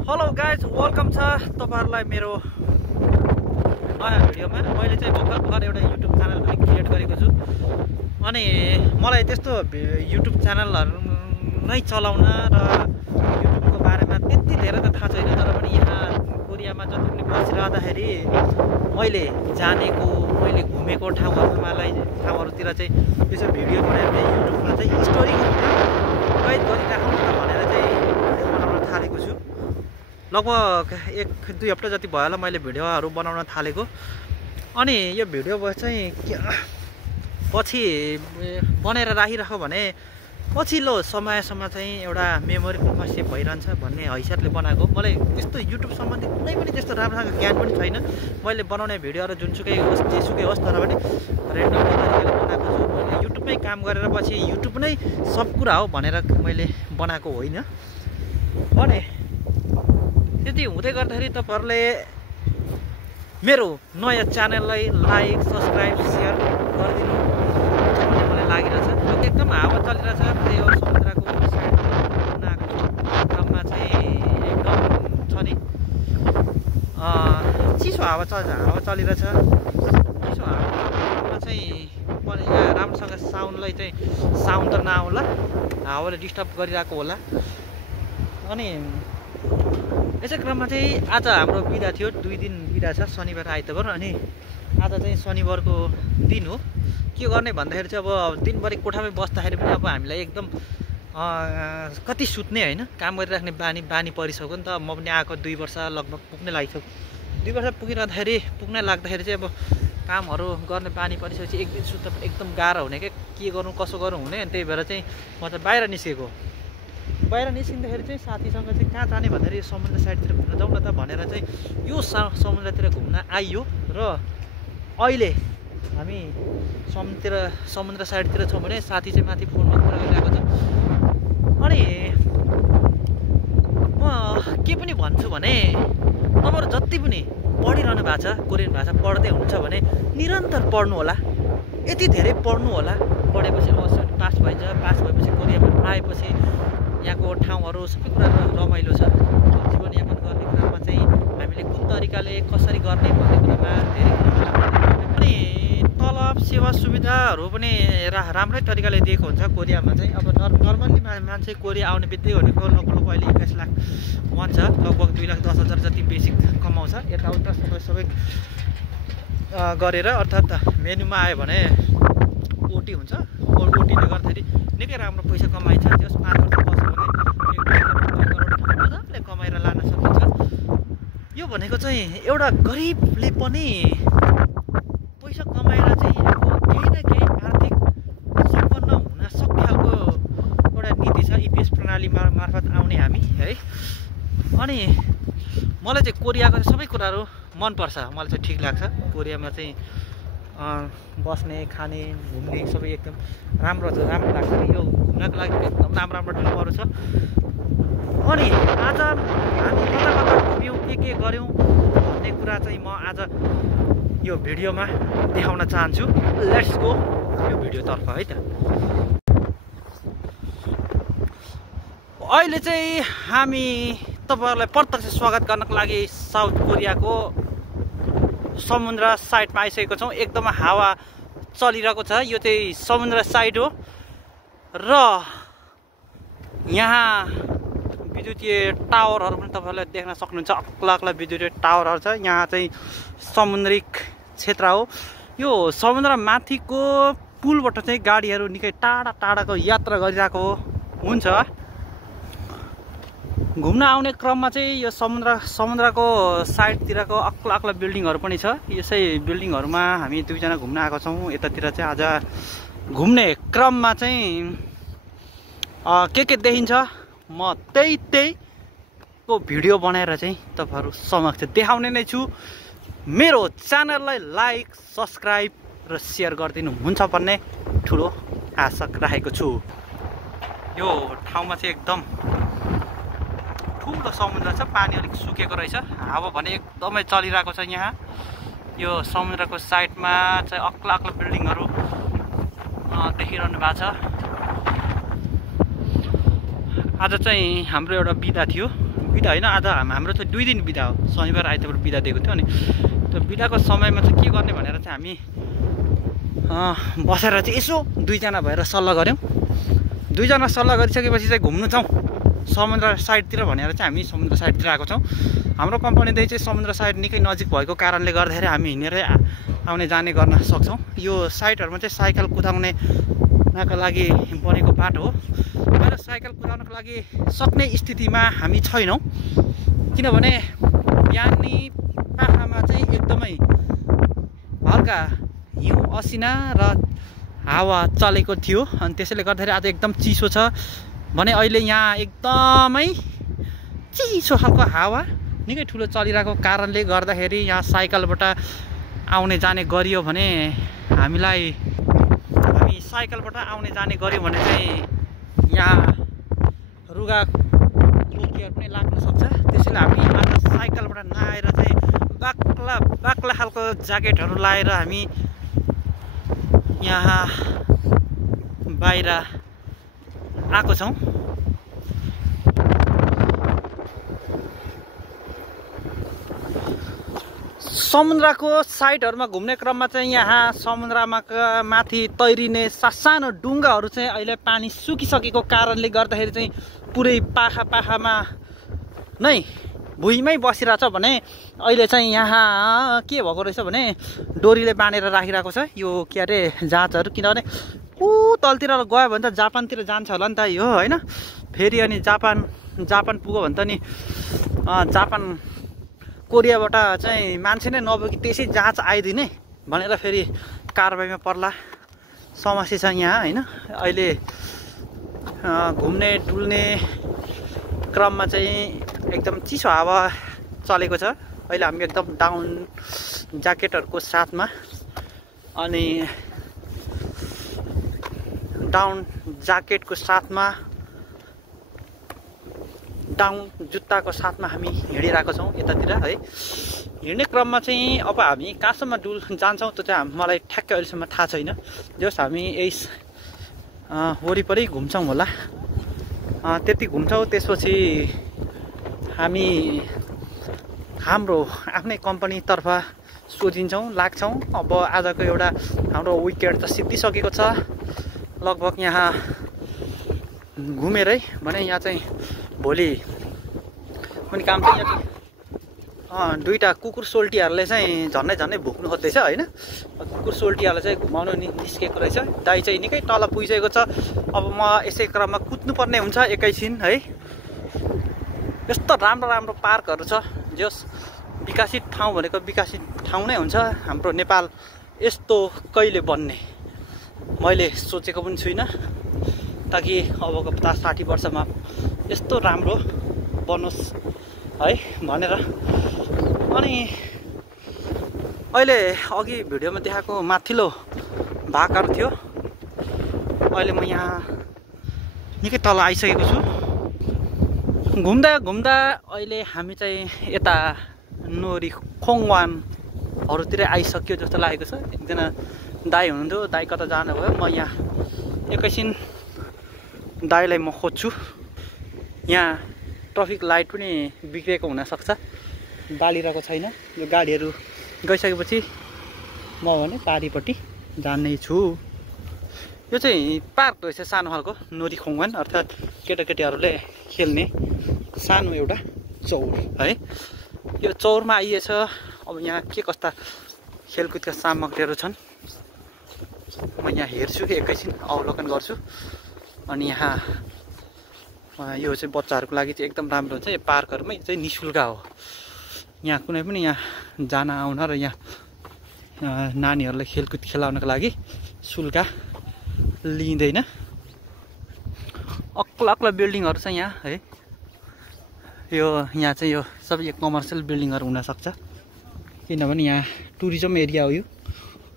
Hello guys, welcome छ तपाईहरुलाई मेरो नयाँ भिडियोमा। मैले चाहिँ भर्खर एउटा युट्युब च्यानल पनि क्रिएट गरेको छु। अनि मलाई त्यस्तो युट्युब च्यानलहरु नै चलाउन र युट्युबको बारेमा त्यति धेरै त थाहा छैन, तर पनि यहाँ कोरियामा जति पनि बसिरहँदाखेरि मैले जानेको, मैले घुमेको ठाउँहरुतिर चाहिँ यसो भिडियो बनाएर चाहिँ युट्युबमा चाहिँ स्टोरीको कैद गरिराखौँ न भनेर चाहिँ भिडियो बनाउन थालेको छु। लगभग 1-2 हप्ता जति भयो होला मैले भिडियोहरु बनाउन थालेको। अनि यो भिडियो चाहिँ पछि बनाएर राखिराख भने पछिल्लो समयसम्म चाहिँ एउटा मेमोरी रूपमा सेभ भइरहन्छ भन्ने हैसियतले बनाएको। मलाई त्यस्तो युट्युब सम्बन्धी कुनै पनि त्यस्तो राम्रोसँग ज्ञान पनि छैन। मैले बनाउने भिडियोहरु जुनसुकै होस् जेसुकै होस्, तर पनि रेन्डम तरिकाले बनाएको छु। मैले युट्युबमै काम गरेर पछि युट्युब नै सब कुरा हो भनेर मैले बनाएको होइन। भने त्यति हुँदै गर्दाखेरि तपाईहरुले मेरो नयाँ च्यानललाई लाइक, सब्स्क्राइब, शेयर गरिदिनु भन्ने मलाई लागिरहेछ। एकदम हावा चलिरहेछ। यो समुद्रको साइडमा क्रममा चाहिँ एकदम छ नि चिसो हावा चलिरहेछ। चिसो हावामा चाहिँ यहाँ राम्रोसँग साउन्डलाई चाहिँ साउन्ड त नआउला, हावाले डिस्टर्ब गरिरहेको होला। अनि यसै क्रममा चाहिँ आज हाम्रो बिदा थियो, 2 दिन बिदा छ, शनिबार आइतबार। अनि आज चाहिँ शनिबारको दिन हो। के गर्ने भन्दाखेरि चाहिँ अब दिनभरि कोठामै बस्दाखेरि पनि अब हामीलाई एकदम कति सुत्ने होइन, काम गरिराख्ने बानी परिसक्यो नि त। म पनि आएको 2 वर्ष लगभग पुग्ने लागिसक्यो। 2 वर्ष पुग्न लाग्दाखेरि चाहिँ अब कामहरू गर्ने बानी परिसकेपछि एक दिन सुत्दा पनि एकदम गाह्रो हुने के गर्नु कसो गर्नु हुने। अनि त्यही भएर चाहिँ म चाहिँ बाहिर निस्केको। बाहिर निस्किँदाखेरि चाहिँ साथीसँग चाहिँ कहाँ जाने भन्दाखेरि समुद्र साइडतिर घुम्न जाउँ न त भनेर चाहिँ यो समुद्रतिर घुम्न आइयो। र अहिले हामी समुद्र साइडतिर छौँ भने साथी चाहिँ माथि फोनमा कुरा गरिरहेको छ। अनि म के पनि भन्छु भने तपाईँहरू जति पनि पढिरहनु भएको छ, कोरियन भाषा पढ्दै हुन्छ भने निरन्तर पढ्नु होला, यति धेरै पढ्नु होला। पढेपछि अवश्य पास भइन्छ। पास भएपछि कोरियामा आएपछि यहाँको ठाउँहरू सबै कुरा रमाइलो छ। जीवनयापन गर्ने कुरामा चाहिँ हामीले कुन तरिकाले कसरी गर्ने भन्ने कुरामा धेरै अनि तलब सेवा सुविधाहरू पनि राम्रै तरिकाले दिएको हुन्छ कोरियामा चाहिँ। अब नर्मल्ली मान्छे कोरिया आउने बित्तिकै भनेको लगभग अहिले 21 लाख भन्छ, लगभग 2,10,000 जति बेसिक कमाउँछ। यताउता सबै गरेर अर्थात् मेनुमा आयो भने ओटी हुन्छ। ओटीले गर्दाखेरि निकै राम्रो पैसा कमाइन्छ। त्यस 5 वर्ष बस्यो भने 1 करोड मजाले कमाएर लान सकिन्छ। यो भनेको चाहिँ एउटा गरिबले पनि पैसा कमाएर चाहिँ केही न केही आर्थिक सम्पन्न हुन सक्ने खालको एउटा नीति छ इपिएस प्रणाली मार्फत आउने हामी है। अनि मलाई चाहिँ कोरियाको सबै कुराहरू मनपर्छ, मलाई चाहिँ ठिक लाग्छ। कोरियामा चाहिँ बस्ने, खाने, घुम्ने सबै एकदम राम्रो लाग्छ। यो घुम्नको लागि एकदम राम्रो ठाउँहरू छ। अनि आज हामी कता घुम्यौँ, के गऱ्यौँ भन्ने कुरा चाहिँ म आज यो भिडियोमा देखाउन चाहन्छु। लेट्स गो यो भिडियोतर्फ है त। अहिले चाहिँ हामी तपाईहरुलाई प्रत्यक्ष स्वागत गर्नको लागि साउथ कोरियाको समुद्र साइडमा आइसकेको छौँ। एकदम हावा चलिरहेको छ। यो चाहिँ समुद्र साइड हो र यहाँ विद्युतीय टावरहरू पनि तपाईहरुले देख्न सक्नुहुन्छ। अग्ला विद्युतीय टावरहरू छ। यहाँ चाहिँ समुद्रिक क्षेत्र हो। यो समुद्र माथिको पुलबाट चाहिँ गाडीहरू निकै टाढाको यात्रा गरिरहेको हुन्छ। घुम्न आउने क्रममा चाहिँ यो समुद्रको साइडतिरको अग्ला बिल्डिङहरू पनि छ। यसै बिल्डिङहरूमा हामी 2 जना घुम्न आएको छौँ। यतातिर चाहिँ आज घुम्ने क्रममा चाहिँ के देखिन्छ म त्यही को भिडियो बनाएर चाहिँ तपाईहरु समक्ष देखाउने नै छु। मेरो च्यानललाई लाइक, सब्स्क्राइब र शेयर गरिदिनु हुन्छ भन्ने ठुलो आशा राखेको छु। यो ठाउँमा चाहिँ एकदम ठुलो समुद्र छ। पानी अलिक सुकेको रहेछ। हावा भने एकदमै चलिरहेको छ। यहाँ यो समुद्रको साइडमा चाहिँ अग्ला बिल्डिङहरू देखिरहनु भएको छ। आज चाहिँ हाम्रो एउटा बिदा थियो। बिदा होइन, आज हाम्रो चाहिँ 2 दिन बिदा हो, शनिबार आइतबार बिदा दिएको थियो। अनि त्यो बिदाको समयमा चाहिँ के गर्ने भनेर चाहिँ हामी बसेर चाहिँ यसो 2 जना भएर सल्लाह गऱ्यौँ। 2 जना सल्लाह गरिसकेपछि चाहिँ घुम्नु जाउँ समुद्र साइडतिर भनेर चाहिँ हामी समुद्र साइडतिर आएको छौँ। हाम्रो कम्पनीदेखि चाहिँ समुद्र साइड निकै नजिक भएको कारणले गर्दाखेरि हामी हिँडेरै आउने जाने गर्न सक्छौँ। यो साइडहरूमा चाहिँ साइकल कुदाउनेका लागि बनेको बाटो हो। तर साइकल कुदाउनको लागि सक्ने स्थितिमा हामी छैनौँ, किनभने बिहानी पाखामा चाहिँ एकदमै हल्का हिउँ असिना र हावा चलेको थियो। अनि त्यसैले गर्दाखेरि आज एकदम चिसो छ भने अहिले यहाँ एकदमै चिसो खालको हावा निकै ठुलो चलिरहेको कारणले गर्दाखेरि यहाँ साइकलबाट आउने जाने गरियो भने हामी साइकलबाट आउने जाने गऱ्यौँ भने चाहिँ यहाँ रुगाको केयर पनि लाग्न सक्छ। त्यसैले हामी आज साइकलबाट नआएर चाहिँ बाक्ला खालको ज्याकेटहरू लाएर हामी यहाँ बाहिर आएको छौँ। समुद्रको साइडहरूमा घुम्ने क्रममा चाहिँ यहाँ समुद्रमा माथि तैरिने सानो डुङ्गाहरू चाहिँ अहिले पानी सुकिसकेको कारणले गर्दाखेरि चाहिँ पुरै पाखामा नै भुइँमै बसिरहेछ भने अहिले चाहिँ यहाँ के भएको रहेछ भने डोरीले बाँधेर राखिरहेको छ यो के अरे जहाजहरू। किनभने तलतिर गयो भने त जापानतिर जान्छ होला नि त यो होइन। फेरि अनि जापान पुग्यो भने त नि जापान कोरियाबाट चाहिँ मान्छे नै नबोकी त्यसै जहाज आइदिने भनेर फेरि कारबाहीमा पर्ला समस्या छ यहाँ होइन। अहिले घुम्ने डुल्ने क्रममा चाहिँ एकदम चिसो हावा चलेको छ। अहिले हामी एकदम डाउन ज्याकेटहरूको साथमा अनि डाउन ज्याकेटको साथमा डाउन जुत्ताको साथमा हामी हिँडिरहेको छौँ यतातिर है। हिँड्ने क्रममा चाहिँ अब हामी कहाँसम्म जान्छौँ त्यो चाहिँ मलाई ठ्याक्कै अहिलेसम्म थाहा छैन। जस हामी यही वरिपरि घुम्छौँ होला, त्यति घुम्छौँ। त्यसपछि हामी हाम्रो आफ्नै कम्पनीतर्फ सोधिन्छौँ लाग्छौँ। अब आजको एउटा हाम्रो विकेन्ड त सिद्धिसकेको छ लगभग यहाँ घुमेरै भने यहाँ चाहिँ भोलि पनि काम चाहिँ यहाँ 2टा कुकुर सोल्टीहरूले चाहिँ झन्डै भुक्नु खोज्दैछ होइन। कुकुर सोल्टीहरूलाई चाहिँ घुमाउनु निस्केको रहेछ। दाइ चाहिँ निकै तल पुगिसकेको छ। अब म यसै क्रममा कुद्नुपर्ने हुन्छ एकैछिन है। यस्तो राम्रो पार्कहरू छ, जस विकसित ठाउँ भनेको विकसित ठाउँ नै हुन्छ। हाम्रो नेपाल यस्तो कहिले बन्ने मैले सोचेको पनि छुइनँ, ताकि अबको 50-60 वर्षमा यस्तो राम्रो बनोस् है भनेर। अनि अहिले अघि भिडियोमा देखाएको माथिल्लो भागहरू थियो, अहिले म यहाँ निकै तल आइसकेको छु। घुम्दा अहिले हामी चाहिँ यता नोरी खोङवानहरूतिर आइसक्यो जस्तो लागेको छ। एकजना दाइ हुनुहुन्थ्यो, दाइ कता जानुभयो। म यहाँ एकैछिन दाइलाई म खोज्छु। यहाँ ट्राफिक लाइट पनि बिग्रेको हुनसक्छ, बालिरहेको छैन। यो गाडीहरू गइसकेपछि म भने पारिपट्टि जाने छु। यो चाहिँ पार्क रहेछ सानो खालको, नोरी खोङवान अर्थात् केटाकेटीहरूले खेल्ने सानो एउटा चौर है। यो चौरमा आइएछ। अब यहाँ के कस्ता खेलकुदका सामग्रीहरू छन् म यहाँ हेर्छु, एकैछिन अवलोकन गर्छु। अनि यहाँ यो चाहिँ बच्चाहरूको लागि चाहिँ एकदम राम्रो हुन्छ। यो पार्कहरूमै चाहिँ निःशुल्क हो। यहाँ कुनै पनि यहाँ जान आउन र यहाँ नानीहरूलाई खेलकुद खेलाउनको लागि शुल्क लिँदैन। अक्ला बिल्डिङहरू छ यहाँ है। यो यहाँ चाहिँ यो सबै यो कमर्सियल बिल्डिङहरू हुनसक्छ, किनभने यहाँ टुरिज्म एरिया हो। यो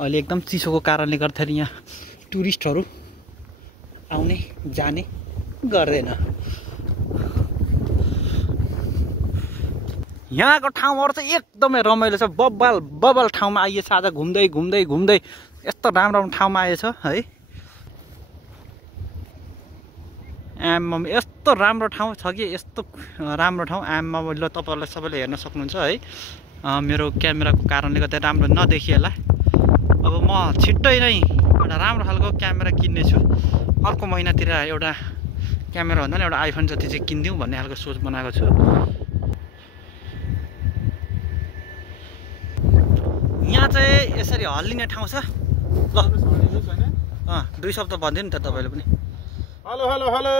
अहिले एकदम चिसोको कारणले गर्दाखेरि यहाँ टुरिस्टहरू आउने जाने गर्दैन। यहाँको ठाउँहरू चाहिँ एकदमै रमाइलो छ, बब्बल ठाउँमा आइएछ। आज घुम्दै यस्तो राम्रो ठाउँमा आएछ है। आम्म यस्तो राम्रो ठाउँ छ कि यस्तो राम्रो ठाउँ आम्म ल तपाईँहरूलाई सबैले हेर्न सक्नुहुन्छ है। मेरो क्यामेराको कारणले गर्दा राम्रो नदेखिएला। अब म छिट्टै नै एउटा राम्रो खालको क्यामेरा किन्नेछु। अर्को महिनातिर एउटा क्यामेरा भन्दा नि एउटा आइफोन जति चाहिँ किनिदिउँ भन्ने खालको सोच बनाएको छु। यहाँ चाहिँ यसरी हल्लिने ठाउँ छ। ल 2 शब्द भनिदिनु नि त तपाईँले पनि। हेलो हेलो हेलो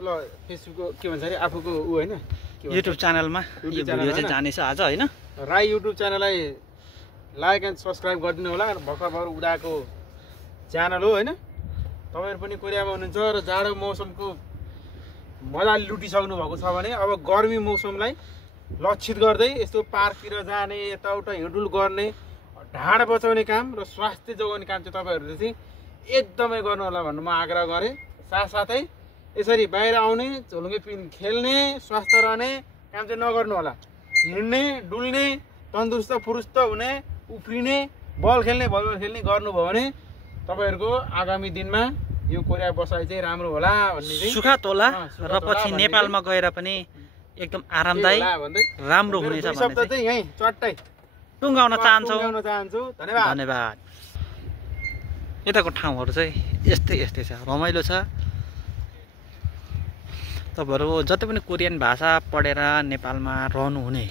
ल फेसबुकको के भन्छ अरे आफूको ऊ होइन युट्युब च्यानलमा यो भिडियो चाहिँ जानेछ आज होइन। राई युट्युब च्यानललाई लाइक एन्ड सब्सक्राइब गरिदिनु होला। भर्खर उदाको च्यानल हो होइन। तपाईँहरू पनि कोरियामा हुनुहुन्छ र जाडो मौसमको मजा लुटिसक्नु भएको छ भने अब गर्मी मौसमलाई लक्षित गर्दै यस्तो पार्कतिर जाने यताउता हिँडुल गर्ने ढाड बचाउने काम र स्वास्थ्य जोगाउने काम चाहिँ तपाईँहरूले चाहिँ एकदमै गर्नु होला भन्नु म आग्रह गरेँ। साथसाथै यसरी बाहिर आउने झोलुङ्गे पिन खेल्ने स्वास्थ्य रहने काम चाहिँ नगर्नु होला। हिँड्ने डुल्ने तन्दुरुस्त फुरुस्त हुने उफ्रिने बल खेल्ने भलिबल खेल्ने गर्नुभयो भने तपाईँहरूको आगामी दिनमा यो कोरिया बसाइ चाहिँ राम्रो होला भन्ने चाहिँ सुखात होला र पछि नेपालमा गएर पनि एकदम आरामदायी राम्रो हुनेछ भन्ने चाहिँ यही चट्टै टुङ्गाउन चाहन्छु। धन्यवाद। धन्यवाद। यताको ठाउँहरू चाहिँ यस्तै छ, रमाइलो छ। तपाईँहरू जति पनि कोरियन भाषा पढेर नेपालमा रहनुहुने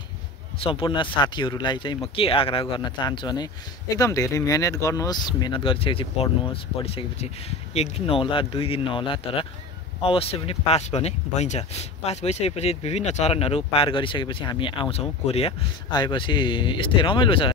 सम्पूर्ण साथीहरूलाई चाहिँ म के आग्रह गर्न चाहन्छु भने एकदम धेरै मेहनत गर्नुहोस्। मेहनत गरिसकेपछि पढ्नुहोस्। पढिसकेपछि 1 दिन नहोला 2 दिन नहोला तर अवश्य पनि पास भने भइन्छ। पास भइसकेपछि विभिन्न चरणहरू पार गरिसकेपछि हामी आउँछौँ कोरिया। आएपछि यस्तै रमाइलो छ।